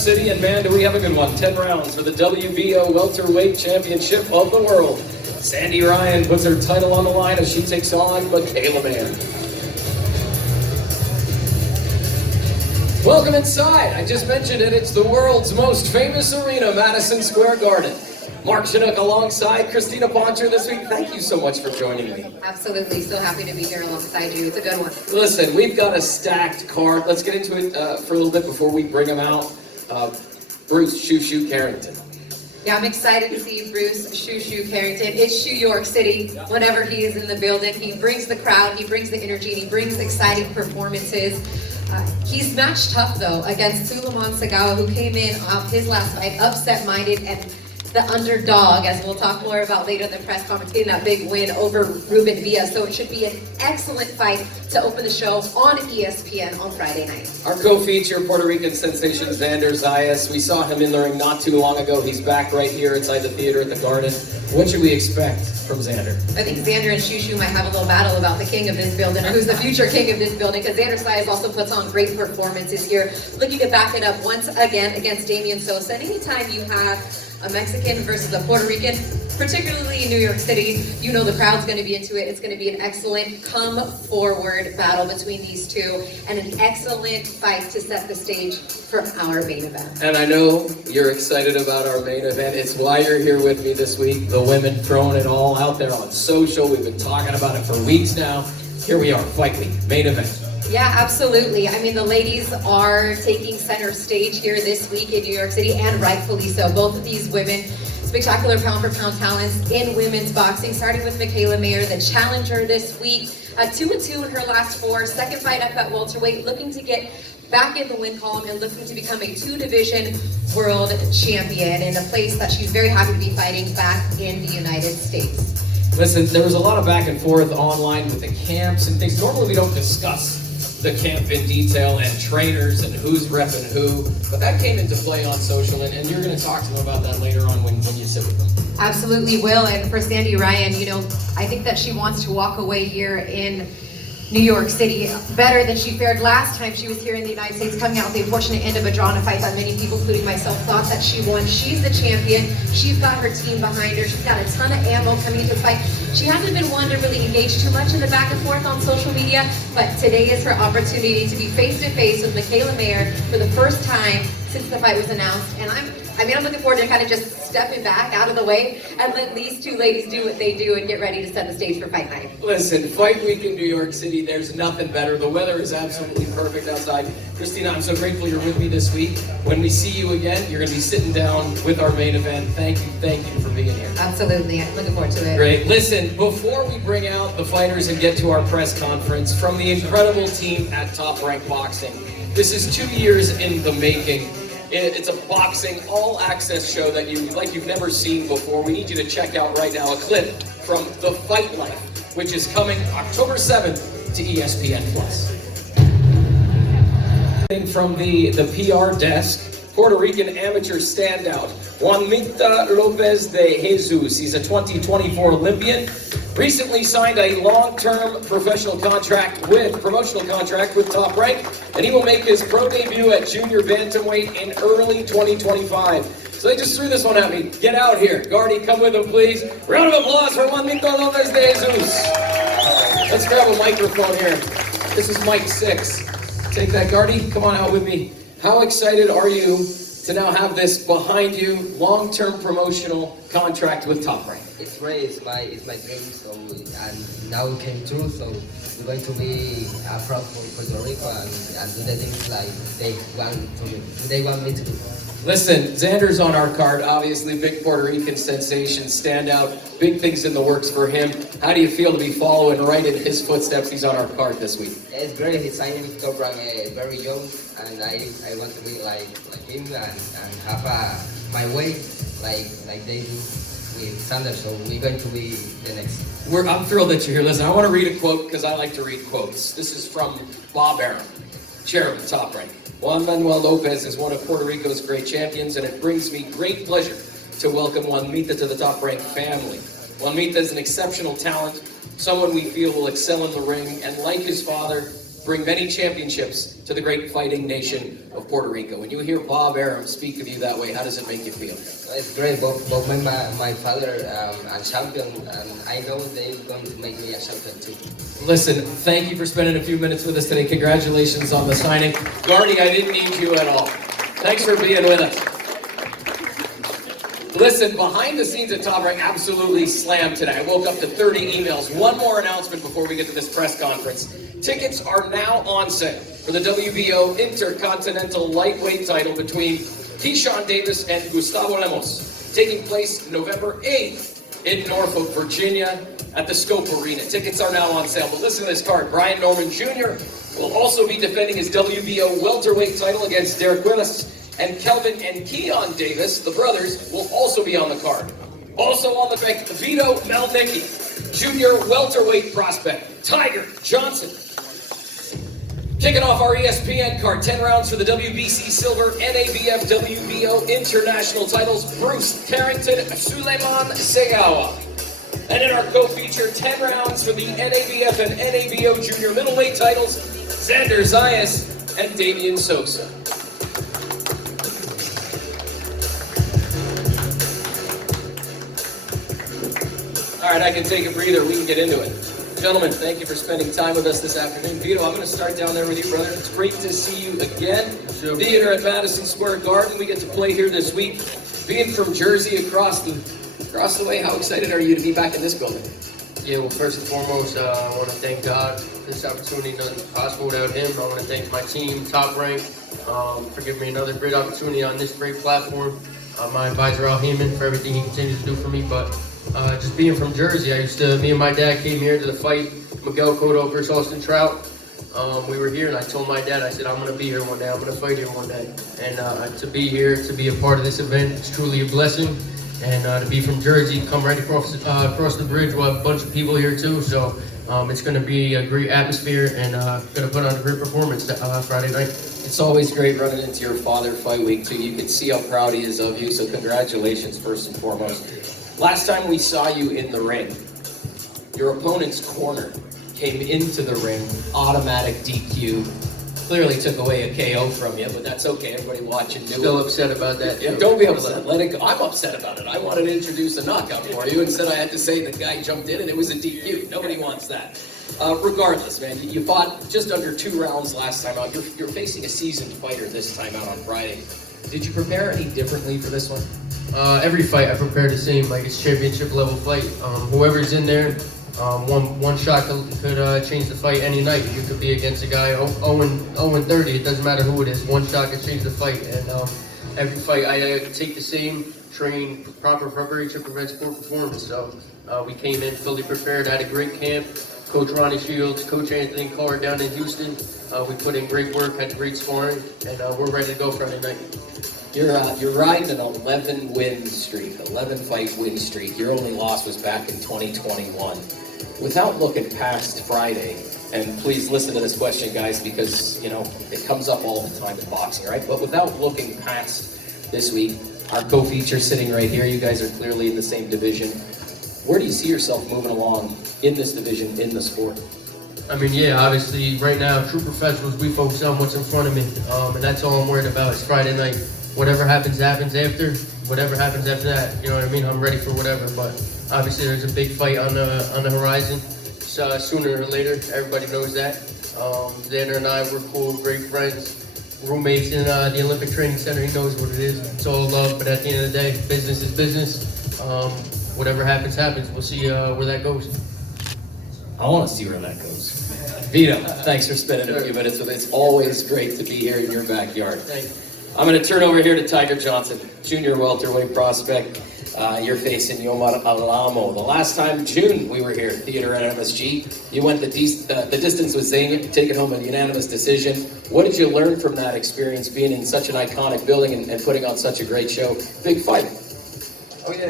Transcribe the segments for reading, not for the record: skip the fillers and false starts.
City, and man, do we have a good one. 10 rounds for the WBO welterweight championship of the world. Sandy Ryan puts her title on the line as she takes on Mikaela. Welcome inside. I just mentioned it. It's the world's most famous arena, Madison Square Garden. Mark Chinook alongside Christina Poncher this week. Thank you so much for joining me. Absolutely. So happy to be here alongside you. It's a good one. Listen, we've got a stacked card. Let's get into it for a little bit before we bring him out. Bruce Shu Shu Carrington. Yeah, I'm excited to see Bruce Shu Shu Carrington. It's New York City. Whenever he is in the building, he brings the crowd, he brings the energy, and he brings exciting performances. He's matched tough, though, against Sulaiman Segawa, who came in off his last fight, upset-minded, and the underdog, as we'll talk more about later in the press conference, getting that big win over Ruben Villa. So it should be an excellent fight to open the show on ESPN on Friday night. Our co-feature, Puerto Rican sensation, Xander Zayas. We saw him in the ring not too long ago. He's back right here inside the theater at the Garden. What should we expect from Xander? I think Xander and Shu Shu might have a little battle about the king of this building, or who's the future king of this building, because Xander Zayas also puts on great performances here, looking to back it up once again against Damian Sosa. And anytime you have a Mexican versus a Puerto Rican, particularly in New York City, you know the crowd's going to be into it. It's going to be an excellent come-forward battle between these two, and an excellent fight to set the stage for our main event. And I know you're excited about our main event. It's why you're here with me this week. The women throwing it all out there on social. We've been talking about it for weeks now. Here we are, Fight Week, main event. Yeah, absolutely. I mean, the ladies are taking center stage here this week in New York City, and rightfully so. Both of these women, spectacular pound-for-pound talents in women's boxing, starting with Mikaela, the challenger this week. 2-2 in her last 4, second fight up at welterweight, looking to get back in the win column and looking to become a 2-division world champion in a place that she's very happy to be fighting back in the United States. Listen, there was a lot of back and forth online with the camps and things. Normally we don't discuss the camp in detail and trainers and who's repping who, but that came into play on social, and you're going to talk to them about that later on when you sit with them. Absolutely will. And for Sandy Ryan, you know, I think that she wants to walk away here in New York City better than she fared last time she was here in the United States, coming out with the unfortunate end of a draw in a fight that many people, including myself, thought that she won. She's the champion. She's got her team behind her. She's got a ton of ammo coming into the fight. She hasn't been one to really engage too much in the back and forth on social media, but today is her opportunity to be face-to-face with Mikaela for the first time since the fight was announced. And I'm looking forward to kind of just stepping back out of the way and let these two ladies do what they do and get ready to set the stage for fight night. Listen, Fight Week in New York City, there's nothing better. The weather is absolutely perfect outside. Christina, I'm so grateful you're with me this week. When we see you again, you're going to be sitting down with our main event. Thank you for being here. Absolutely. I'm looking forward to it. Great. Listen, before we bring out the fighters and get to our press conference, from the incredible team at Top Rank Boxing, this is 2 years in the making. It's a boxing all-access show that you've never seen before. We need you to check out right now a clip from The Fight Life, which is coming October 7th to ESPN+. From the PR desk, Puerto Rican amateur standout, Juanita Lopez de Jesus. He's a 2024 Olympian. Recently signed a long-term promotional contract with Top Rank, and he will make his pro debut at junior bantamweight in early 2025. So they just threw this one at me. Get out here. Guardy, come with him, please. Round of applause for Juanita Lopez de Jesus. Let's grab a microphone here. This is mic 6. Take that, Guardy. Come on out with me. How excited are you to now have this behind you, long-term promotional contract with Top Rank? It's great. It's my dream. So and now it came true. So we're going to be proud for Puerto Rico and do the things like they want me to do. Listen, Xander's on our card. Obviously, big Puerto Rican sensation, standout. Big things in the works for him. How do you feel to be following right in his footsteps? He's on our card this week. It's great. He's signing with Top Rank very young, and I want to be like him and have my way like they do with Xander. So we're going to be the next. I'm thrilled that you're here. Listen, I want to read a quote because I like to read quotes. This is from Bob Arum, chairman of Top Rank. Juan Manuel Lopez is one of Puerto Rico's great champions, and it brings me great pleasure to welcome Juanita to the Top Rank family. Juanita is an exceptional talent, someone we feel will excel in the ring, and like his father, bring many championships to the great fighting nation of Puerto Rico. When you hear Bob Arum speak of you that way, how does it make you feel? It's great. Both my father a champion, and I know they're going to make me a champion too. Listen, thank you for spending a few minutes with us today. Congratulations on the signing. Gardy, I didn't need you at all. Thanks for being with us. Listen, behind the scenes at Top Rank absolutely slammed today. I woke up to 30 emails. One more announcement before we get to this press conference. Tickets are now on sale for the WBO Intercontinental Lightweight title between Keyshawn Davis and Gustavo Lemos, taking place November 8th in Norfolk, Virginia at the Scope Arena. Tickets are now on sale. But listen to this card. Brian Norman Jr. will also be defending his WBO welterweight title against Derek Willis. And Kelvin and Keon Davis, the brothers, will also be on the card. Also on the bank, Vito Melnicki, junior welterweight prospect, Tiger Johnson. Kicking off our ESPN card, 10 rounds for the WBC Silver, NABF WBO International titles, Bruce Carrington, Sulaiman Segawa. And in our co-feature, 10 rounds for the NABF and NABO Junior Middleweight titles, Xander Zayas and Damian Sosa. All right, I can take a breather. We can get into it. Gentlemen, thank you for spending time with us this afternoon. Vito, I'm going to start down there with you, brother. It's great to see you again. Sure. Theater at Madison Square Garden. We get to play here this week. Being from Jersey across the way, how excited are you to be back in this building? Yeah, well, first and foremost, I want to thank God for this opportunity. Nothing possible without Him. I want to thank my team, Top Rank, for giving me another great opportunity on this great platform. My advisor, Al Heyman, for everything he continues to do for me. But just being from Jersey, me and my dad came here to the fight, Miguel Cotto versus Austin Trout. We were here, and I told my dad, I said, I'm going to be here one day. I'm going to fight here one day. And to be here, to be a part of this event, it's truly a blessing. And to be from Jersey, come right across the bridge. We'll have a bunch of people here too, so it's going to be a great atmosphere and going to put on a great performance Friday night. It's always great running into your father fight week too. You can see how proud he is of you, so congratulations first and foremost. Last time we saw you in the ring, your opponent's corner came into the ring, automatic DQ. Clearly took away a KO from you, but that's okay. Everybody watching knew. Still upset about that. Yeah, don't be upset. Let it go. I'm upset about it. I wanted to introduce a knockout for you. Instead, I had to say the guy jumped in and it was a DQ. Nobody wants that. Regardless, man, you fought just under 2 rounds last time out. You're facing a seasoned fighter this time out on Friday. Did you prepare any differently for this one? Every fight I prepare the same, like it's championship level fight. Whoever's in there, one shot could change the fight any night. You could be against a guy 0-30. It doesn't matter who it is. One shot could change the fight. And every fight I take the same, train, proper preparation prevents poor performance. So we came in fully prepared. Had a great camp. Coach Ronnie Shields, Coach Anthony Carr down in Houston. We put in great work, had great sparring, and we're ready to go Friday night. You're riding an 11 win streak, 11 fight win streak. Your only loss was back in 2021. Without looking past Friday, and please listen to this question, guys, because it comes up all the time in boxing, right? But without looking past this week, our co-feature sitting right here, you guys are clearly in the same division. Where do you see yourself moving along in this division, in the sport? I mean, yeah, obviously, right now, true professionals, we focus on what's in front of me, and that's all I'm worried about is Friday night. Whatever happens after. Whatever happens after that, you know what I mean? I'm ready for whatever, but obviously there's a big fight on the horizon. So sooner or later, everybody knows that. Xander and I, we're cool, great friends, roommates in the Olympic Training Center. He knows what it is. It's all love, but at the end of the day, business is business. Whatever happens. We'll see where that goes. I want to see where that goes. Vito, thanks for spending a few minutes with us. It's always great to be here in your backyard. Thank you. I'm going to turn over here to Tiger Johnson, junior welterweight prospect. You're facing Yomar Alamo. The last time, June, we were here at Theater at MSG. You went the distance with Zayas, taking home a unanimous decision. What did you learn from that experience, being in such an iconic building and putting on such a great show? Big fight. Oh yeah,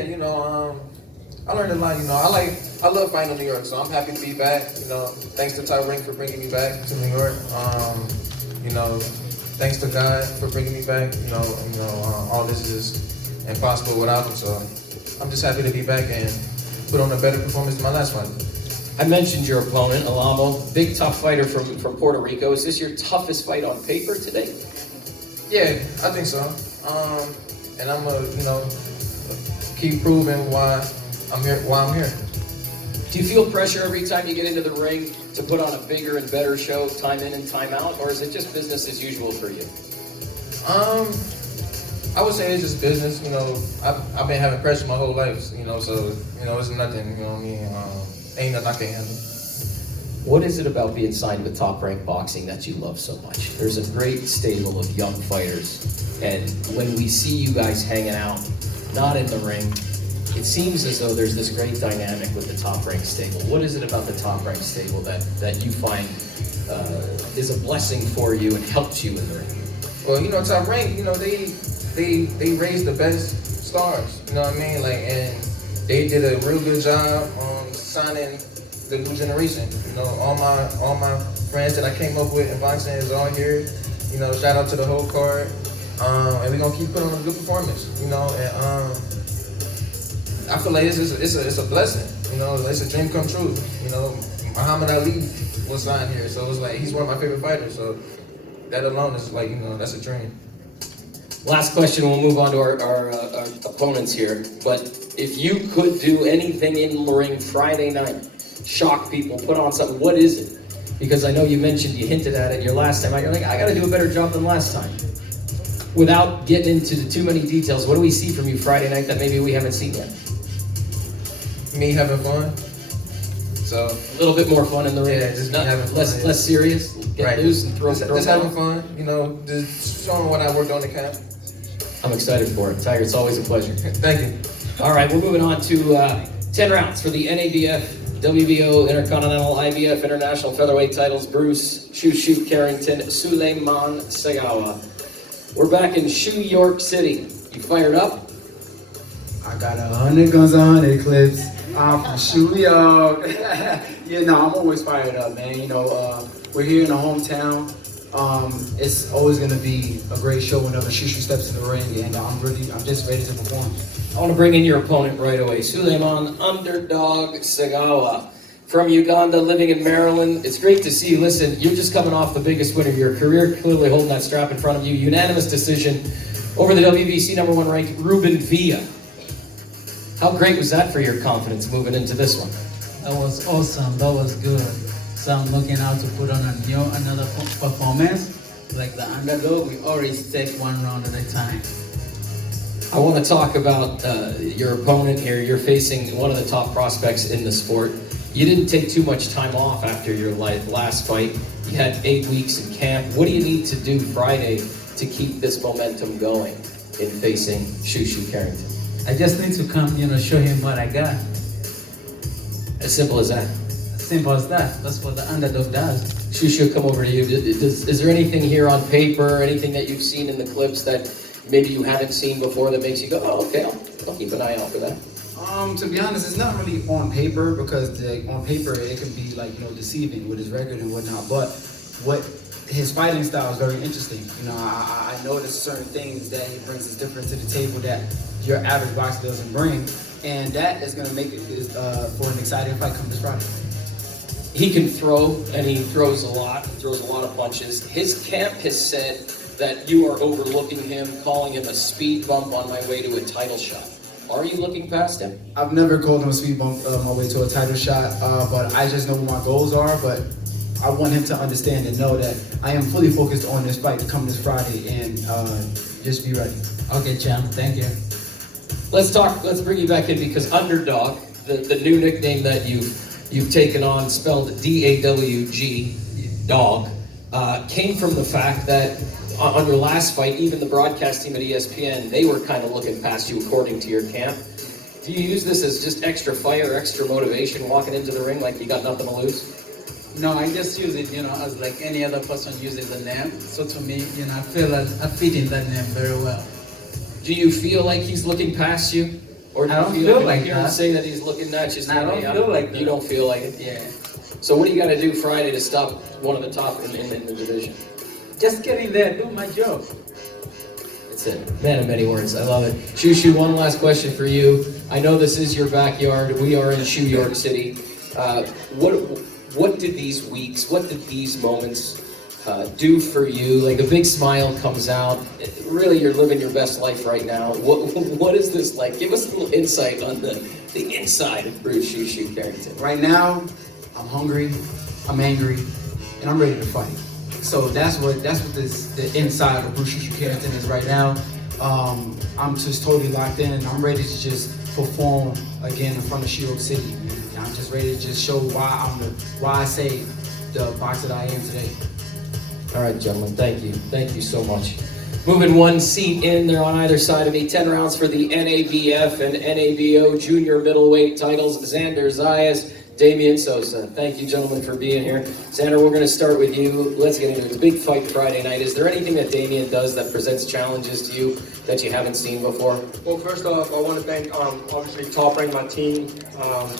I learned a lot. I love fighting in New York, so I'm happy to be back. Thanks to Top Rank for bringing me back to New York. Thanks to God for bringing me back. All this is impossible without him. So I'm just happy to be back and put on a better performance than my last fight. I mentioned your opponent, Alamo, big tough fighter from Puerto Rico. Is this your toughest fight on paper today? Yeah, I think so. And I'm gonna, keep proving why I'm here. Do you feel pressure every time you get into the ring to put on a bigger and better show, time in and time out, or is it just business as usual for you? I would say it's just business. I've been having pressure my whole life. So it's nothing. Ain't nothing I can't handle. What is it about being signed with Top Rank Boxing that you love so much? There's a great stable of young fighters, and when we see you guys hanging out, not in the ring, it seems as though there's this great dynamic with the Top Rank stable. What is it about the Top Rank stable that you find is a blessing for you and helps you in the ring? Well, Top Rank, they raised the best stars. You know what I mean? And they did a real good job on signing the new generation. All my friends that I came up with in boxing is all here. Shout out to the whole card. And we're gonna keep putting on a good performance. And I feel like it's a blessing. It's a dream come true. Muhammad Ali was signed here, so it's like he's one of my favorite fighters. So that alone is that's a dream. Last question, we'll move on to our opponents here. But if you could do anything in the ring Friday night, shock people, put on something, what is it? Because I know you hinted at it your last time. You're like, I gotta do a better job than last time. Without getting into too many details, what do we see from you Friday night that maybe we haven't seen yet? Me having fun. So a little bit more fun in the ring. Yeah, just having fun. Less serious. Get loose and throw. Just having fun. Just showing what I worked on the camp. I'm excited for it, Tiger. It's always a pleasure. Thank you. All right, we're moving on to 10 rounds for the NABF, WBO, Intercontinental, IBF, International Featherweight titles. Bruce, Shu Shu, Carrington, Sulaiman Segawa. We're back in New York City. You fired up? I got 100 guns, 100 clips. I'm from New York. I'm always fired up, man. We're here in the hometown. It's always gonna be a great show whenever Shu Shu steps in the ring, and I'm just ready to perform. I want to bring in your opponent right away, Sulaiman Underdog Segawa from Uganda, living in Maryland. It's great to see you. Listen, you're just coming off the biggest win of your career, clearly holding that strap in front of you. Unanimous decision over the WBC #1 ranked Ruben Villa. How great was that for your confidence moving into this one? That was awesome. That was good. So I'm looking out to put on another performance. Like the underdog, we always take one round at a time. I want to talk about your opponent here. You're facing one of the top prospects in the sport. You didn't take too much time off after your last fight. You had 8 weeks in camp. What do you need to do Friday to keep this momentum going in facing Shu Shu Carrington? I just need to come, show him what I got. As simple as that. Simple as that. That's what the underdog does. Shu Shu, come over to you. Is there anything here on paper, anything that you've seen in the clips that maybe you haven't seen before that makes you go, oh, okay, I'll keep an eye out for that? To be honest, it's not really on paper because on paper it can be deceiving with his record and whatnot. But what his fighting style is very interesting. I noticed certain things that he brings is different to the table that your average boxer doesn't bring, and that is going to make it for an exciting fight come this Friday. He can throw, and he throws a lot. He throws a lot of punches. His camp has said that you are overlooking him, calling him a speed bump on my way to a title shot. Are you looking past him? I've never called him a speed bump on my way to a title shot, but I just know what my goals are. But I want him to understand and know that I am fully focused on this fight to come this Friday, and just be ready. Okay, champ. Thank you. Let's bring you back in because Underdog, the new nickname that you've taken on, spelled D-A-W-G, dog, came from the fact that on your last fight, even the broadcast team at ESPN, they were kind of looking past you according to your camp. Do you use this as just extra fire, extra motivation, walking into the ring like you got nothing to lose? No, I just use it, as like any other person uses the name. So to me, I feel that I fit in that name very well. Do you feel like he's looking past you? Or do I don't you feel feel like you that. don't say that he's looking at you? I don't feel like that. You don't feel like it? Yeah. So what do you got to do Friday to stop one of the top in the division? Just get in there, do my job. That's it. Man of many words. I love it. Shu Shu, one last question for you. I know this is your backyard. We are in New York City. What did these weeks, what did these moments do for you? Like a big smile comes out. Really, you're living your best life right now. What is this like? Give us a little insight on the inside of Bruce Shu Shu Carrington. Right now, I'm hungry, I'm angry, and I'm ready to fight. So that's what the inside of Bruce Shu Shu Carrington is right now. I'm just totally locked in, and I'm ready to just perform again in front of New York City. And I'm just ready to just show why I say the boxer that I am today. All right, gentlemen, thank you. Thank you so much. Moving one seat in, they're on either side of me. 10 rounds for the NABF and NABO junior middleweight titles. Xander Zayas, Damian Sosa. Thank you, gentlemen, for being here. Xander, we're going to start with you. Let's get into the big fight Friday night. Is there anything that Damian does that presents challenges to you that you haven't seen before? Well, first off, I want to thank, obviously, Top Rank, my team,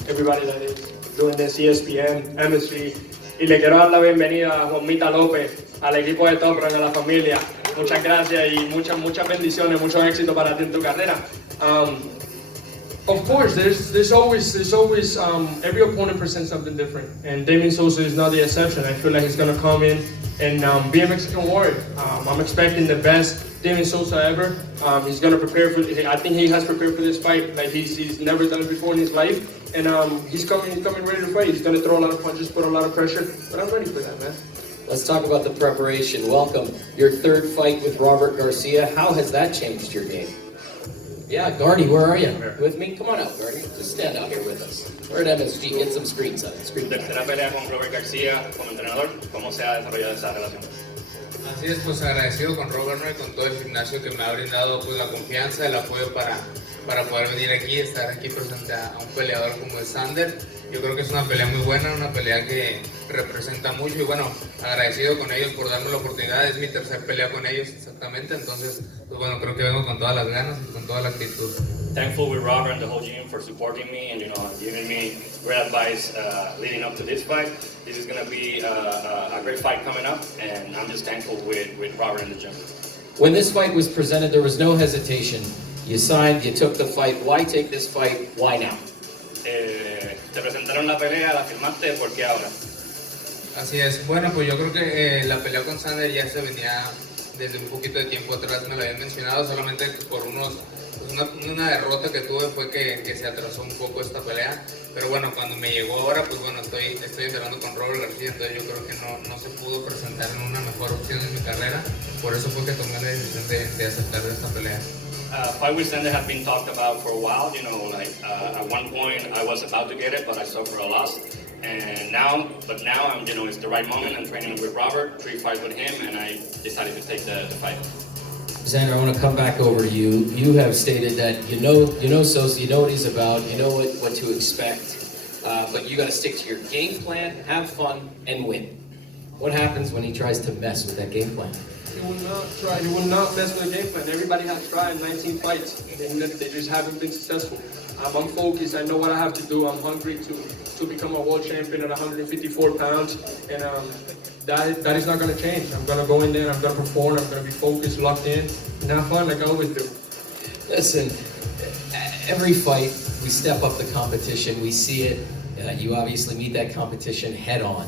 everybody that is doing this, ESPN, MSG. Y le quiero dar la bienvenida a Juanmita López, al equipo de Top Rank, a la familia. Muchas gracias y muchas bendiciones, mucho éxito para ti en tu carrera. Of course, there's always every opponent presents something different, and Damian Sosa is not the exception. I feel like he's gonna come in and be a Mexican warrior. I'm expecting the best Damian Sosa ever. He's gonna prepare for. I think he has prepared for this fight like he's never done it before in his life, and he's coming ready to fight. He's gonna throw a lot of punches, put a lot of pressure, but I'm ready for that, man. Let's talk about the preparation. Welcome. Your third fight with Robert Garcia. How has that changed your game? Yeah, Gardy, where are you? With me? Come on out, Gardy. Just stand out here with us. We're at MSG. Get some screens on it. Tercera pelea con Robert García como entrenador. ¿Cómo se ha desarrollado esa relación? Así es, pues agradecido con Robert, ¿no? Y con todo el gimnasio que me ha brindado pues la confianza, el apoyo para poder venir aquí, estar aquí presente a un peleador como es Xander. Yo creo que es una pelea muy buena, una pelea que representa mucho y bueno, agradecido con ellos por darme la oportunidad. Es mi tercera pelea con ellos exactamente, entonces pues bueno, creo que vengo con todas las ganas y con toda la actitud. Thankful with Robert and the whole gym for supporting me and giving me great advice leading up to this fight. This is going to be a great fight coming up, and I'm just thankful with Robert and the gym. When this fight was presented, there was no hesitation. You signed, you took the fight. Why take this fight? Why now? Te presentaron la pelea, la firmaste, ¿por qué ahora? Así es, bueno, pues yo creo que la pelea con Xander ya se venía desde un poquito de tiempo atrás, me lo habían mencionado, solamente por una derrota que tuve fue que se atrasó un poco esta pelea, pero bueno, cuando me llegó ahora, pues bueno, estoy entrenando con Robert García, entonces yo creo que no se pudo presentar en una mejor opción en mi carrera, por eso fue que tomé la decisión de aceptar esta pelea. Fight with Xander had been talked about for a while, at one point I was about to get it, but I suffered a loss. And now I'm, it's the right moment. I'm training with Robert, 3 fights with him, and I decided to take the fight. Xander, I want to come back over to you. You have stated that you know Sosa, you know what he's about, you know what to expect, but you got to stick to your game plan, have fun, and win. What happens when he tries to mess with that game plan? He will not mess with the game plan. Everybody has tried 19 fights, and they just haven't been successful. I'm focused. I know what I have to do. I'm hungry to become a world champion at 154 pounds, and that is not going to change. I'm going to go in there, I'm going to perform, I'm going to be focused, locked in, and have fun like I always do. Listen, every fight, we step up the competition, we see it. You obviously meet that competition head on.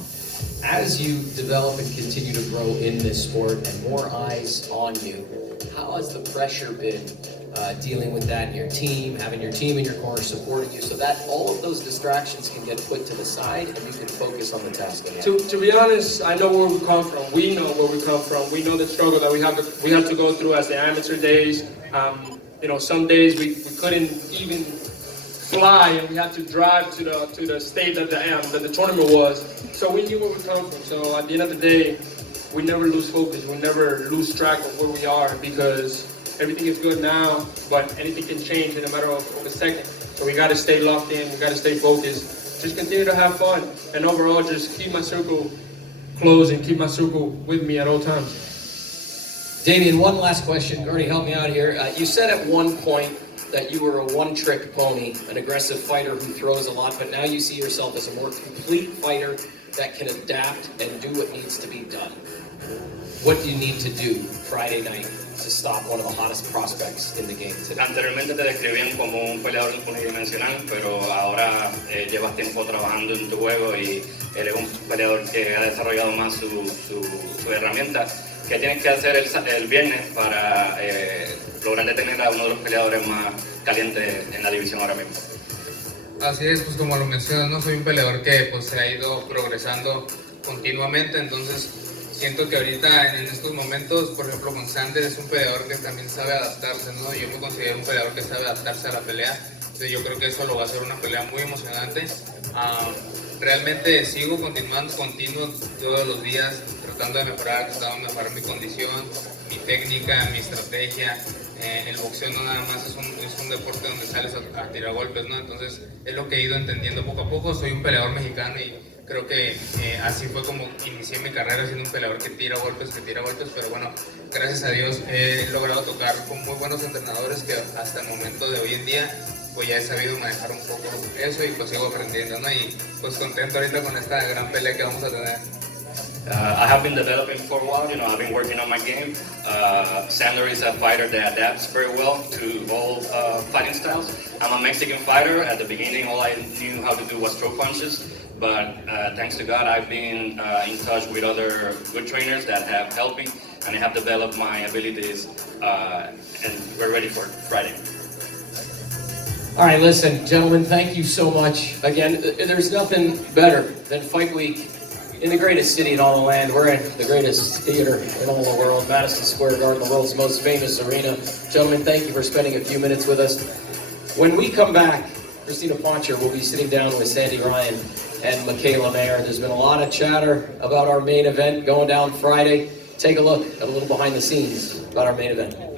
As you develop and continue to grow in this sport and more eyes on you, how has the pressure been dealing with that in your team, having your team in your corner supporting you so that all of those distractions can get put to the side and you can focus on the task at hand? To be honest, I know where we come from. We know where we come from. We know the struggle that we have to go through as the amateur days. Some days we couldn't even fly, and we had to drive to the state that the tournament was. So we knew where we come from. So at the end of the day, we never lose focus. We never lose track of where we are because everything is good now, but anything can change in a matter of a second. So we got to stay locked in. We got to stay focused. Just continue to have fun, and overall, just keep my circle closed and keep my circle with me at all times. Damian, one last question. Gardy, help me out here. You said at one point that you were a one-trick pony, an aggressive fighter who throws a lot, but now you see yourself as a more complete fighter that can adapt and do what needs to be done. What do you need to do Friday night to stop one of the hottest prospects in the game today? Anteriormente te describían como un peleador unidimensional, pero ahora llevas tiempo trabajando en tu juego y eres un peleador que ha desarrollado más su herramienta. ¿Qué tienes que hacer el viernes para lograr detener a uno de los peleadores más calientes en la división ahora mismo? Así es, pues como lo mencionas, no soy un peleador que pues se ha ido progresando continuamente, entonces siento que ahorita en estos momentos, por ejemplo con Xander, es un peleador que también sabe adaptarse, ¿no? Yo me considero un peleador que sabe adaptarse a la pelea, entonces yo creo que eso lo va a hacer una pelea muy emocionante. Realmente sigo continuo todos los días, tratando de mejorar mi condición, mi técnica, mi estrategia. El boxeo no nada más es un deporte donde sales a tirar golpes, ¿no? Entonces es lo que he ido entendiendo poco a poco. Soy un peleador mexicano y creo que así fue como inicié mi carrera, siendo un peleador que tira golpes, pero bueno, gracias a Dios he logrado tocar con muy buenos entrenadores que hasta el momento de hoy en día pues ya he sabido manejar un poco eso y pues sigo aprendiendo, ¿no? Y pues contento ahorita con esta gran pelea que vamos a tener. I have been developing for a while, I've been working on my game. Xander is a fighter that adapts very well to all fighting styles. I'm a Mexican fighter. At the beginning, all I knew how to do was throw punches. But thanks to God, I've been in touch with other good trainers that have helped me, and I have developed my abilities, and we're ready for Friday. All right, listen, gentlemen, thank you so much. Again, there's nothing better than Fight Week in the greatest city in all the land. We're in the greatest theater in all the world, Madison Square Garden, the world's most famous arena. Gentlemen, thank you for spending a few minutes with us. When we come back, Christina Poncher will be sitting down with Sandy Ryan and Mikaela Mayer. There's been a lot of chatter about our main event going down Friday. Take a look at a little behind the scenes about our main event.